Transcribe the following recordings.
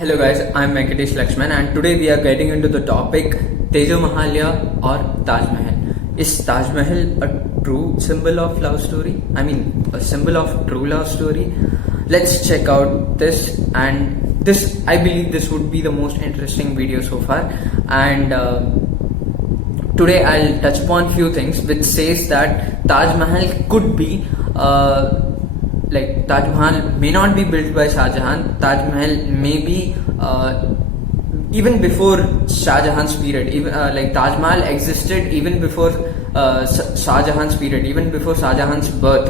Hello guys, I'm Venkatesh Lakshman and today we are getting into the topic Tejo Mahalya or Taj Mahal. Is Taj Mahal a true symbol of love story? I mean, a symbol of true love story? Let's check out this, and I believe this would be the most interesting video so far. And today I'll touch upon few things which says that Taj Mahal could be Taj Mahal may not be built by Shah Jahan. Taj Mahal may be even before Shah Jahan's period. Even Taj Mahal existed even before Shah Jahan's period, even before Shah Jahan's birth.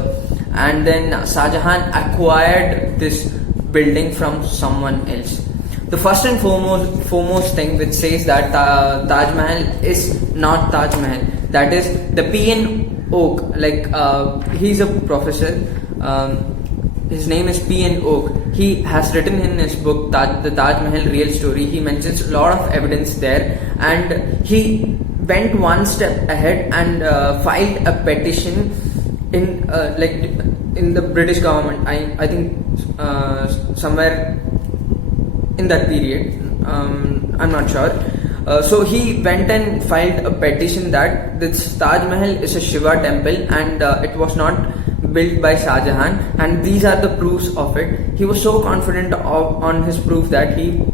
And then Shah Jahan acquired this building from someone else. The first and foremost thing which says that Taj Mahal is not Taj Mahal, that is the P.N. Oak. He's a professor. His name is P.N. Oak. He has written in his book The Taj Mahal Real Story. He mentions a lot of evidence there, and he went one step ahead and filed a petition in the British government. I think somewhere in that period. I'm not sure. So he went and filed a petition that this Taj Mahal is a Shiva temple and it was not built by Shah Jahan, and these are the proofs of it. He was so confident on his proof that he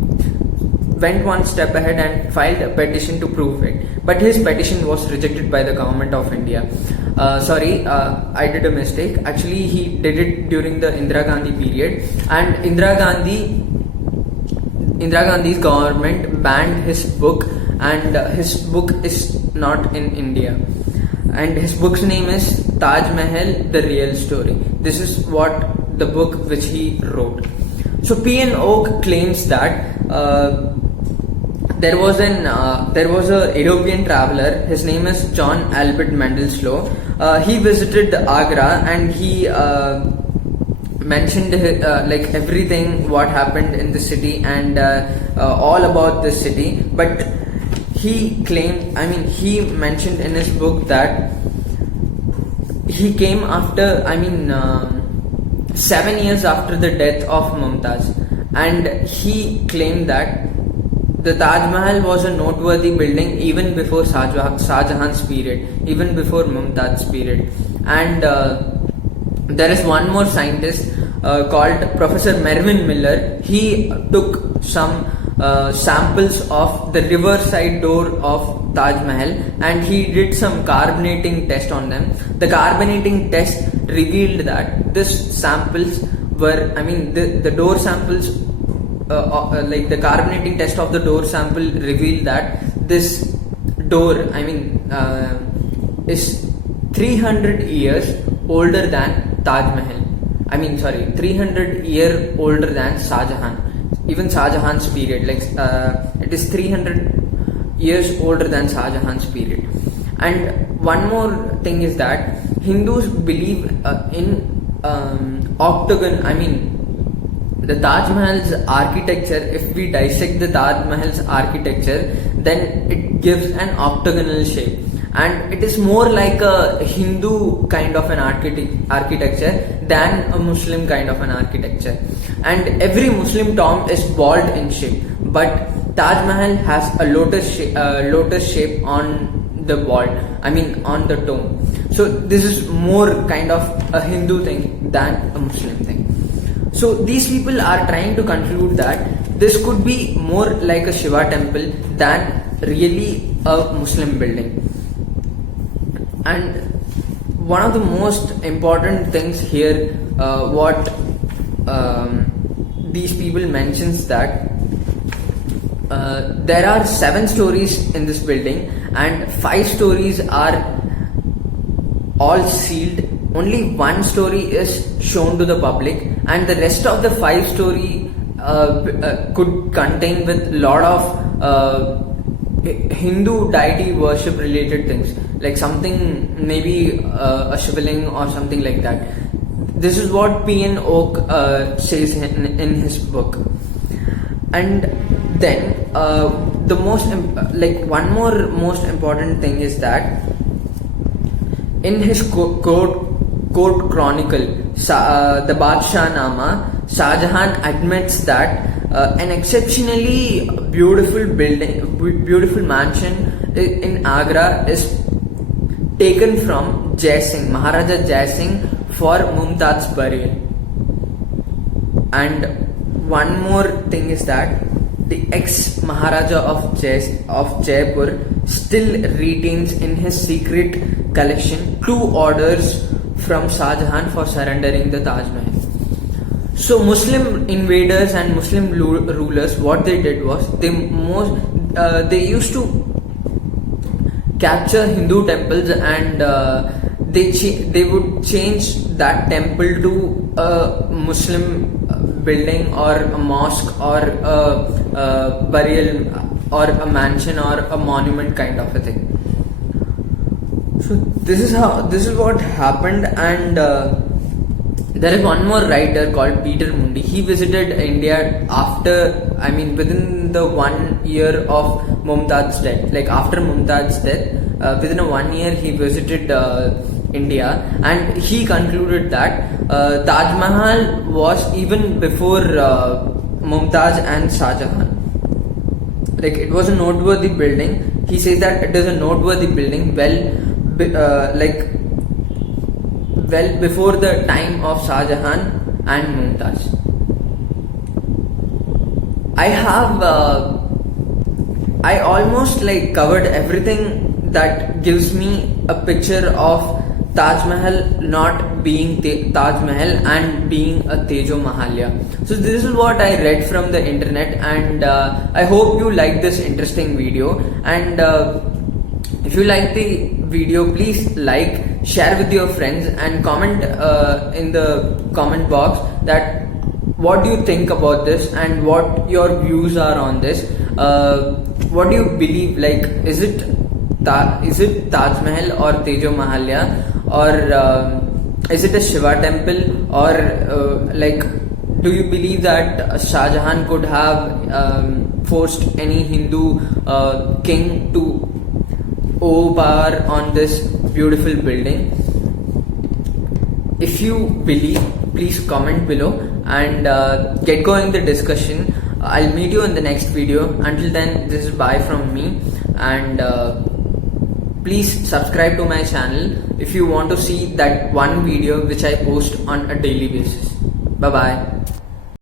went one step ahead and filed a petition to prove it. But his petition was rejected by the government of India. I did a mistake. Actually, he did it during the Indira Gandhi period, and Indira Gandhi's government banned his book, and his book is not in India. And his book's name is Taj Mahal, The Real Story. This is what the book which he wrote. So P.N. Oak claims that there was a European traveler. His name is John Albert Mendelssohn. He visited Agra and he mentioned everything what happened in the city and all about this city. But he mentioned in his book that he came after 7 years after the death of Mumtaz, and he claimed that the Taj Mahal was a noteworthy building even before Shah Jahan's period, even before Mumtaz's period. And there is one more scientist called Professor Mervyn Miller. He took some samples of the riverside door of Taj Mahal and he did some carbonating test on them. The carbonating test revealed that these samples were, the door samples, the carbonating test of the door sample revealed that this door, is 300 years older than Taj Mahal. 300 years older than Shah Jahan. Even Shah Jahan's period, it is 300 years older than Shah Jahan's period. And one more thing is that Hindus believe in octagon. The Taj Mahal's architecture, if we dissect the Taj Mahal's architecture, then it gives an octagonal shape. And it is more like a Hindu kind of an architecture than a Muslim kind of an architecture. And every Muslim tomb is bald in shape, but Taj Mahal has a lotus shape on the on the tomb. So this is more kind of a Hindu thing than a Muslim thing. So these people are trying to conclude that this could be more like a Shiva temple than really a Muslim building. And one of the most important things here, what these people mentions that there are 7 stories in this building and 5 stories are all sealed. Only 1 story is shown to the public, and the rest of the 5 story could contain with lot of Hindu deity worship related things, like something maybe a Shivaling or something like that. This is what P.N. Oak says in his book. And then the most important thing is that in his court chronicle, the Badshah Nama, Shah Jahan admits that an exceptionally beautiful mansion in Agra is taken from Jai Singh, Maharaja Jai Singh, for Mumtaz's burial. And one more thing is that the ex-Maharaja of Jaipur still retains in his secret collection 2 orders from Shah Jahan for surrendering the Taj Mahal. So Muslim invaders and Muslim rulers, what they did was they used to capture Hindu temples, and they would change that temple to a Muslim building or a mosque or a burial or a mansion or a monument kind of a thing. So this is what happened. And there is one more writer called Peter Mundi. He visited India within the 1 year of Mumtaz's death. Like after Mumtaz's death, within a 1 year he visited India, and he concluded that Taj Mahal was even before Mumtaz and Shah Jahan. Like it was a noteworthy building. He says that it is a noteworthy building well before the time of Shah Jahan and Mumtaz. I almost covered everything that gives me a picture of Taj Mahal not being Taj Mahal and being a Tejo Mahalya. So this is what I read from the internet, and I hope you like this interesting video. And if you like the video, please like, share with your friends, and comment in the comment box that what do you think about this and what your views are on this. What do you believe? Is it Taj Mahal or Tejo Mahalya, or is it a Shiva temple, or do you believe that Shah Jahan could have forced any Hindu king to overpower on this beautiful building? If you believe, please comment below and get going the discussion. I'll meet you in the next video. Until then, this is bye from me, and please subscribe to my channel if you want to see that one video which I post on a daily basis. Bye bye.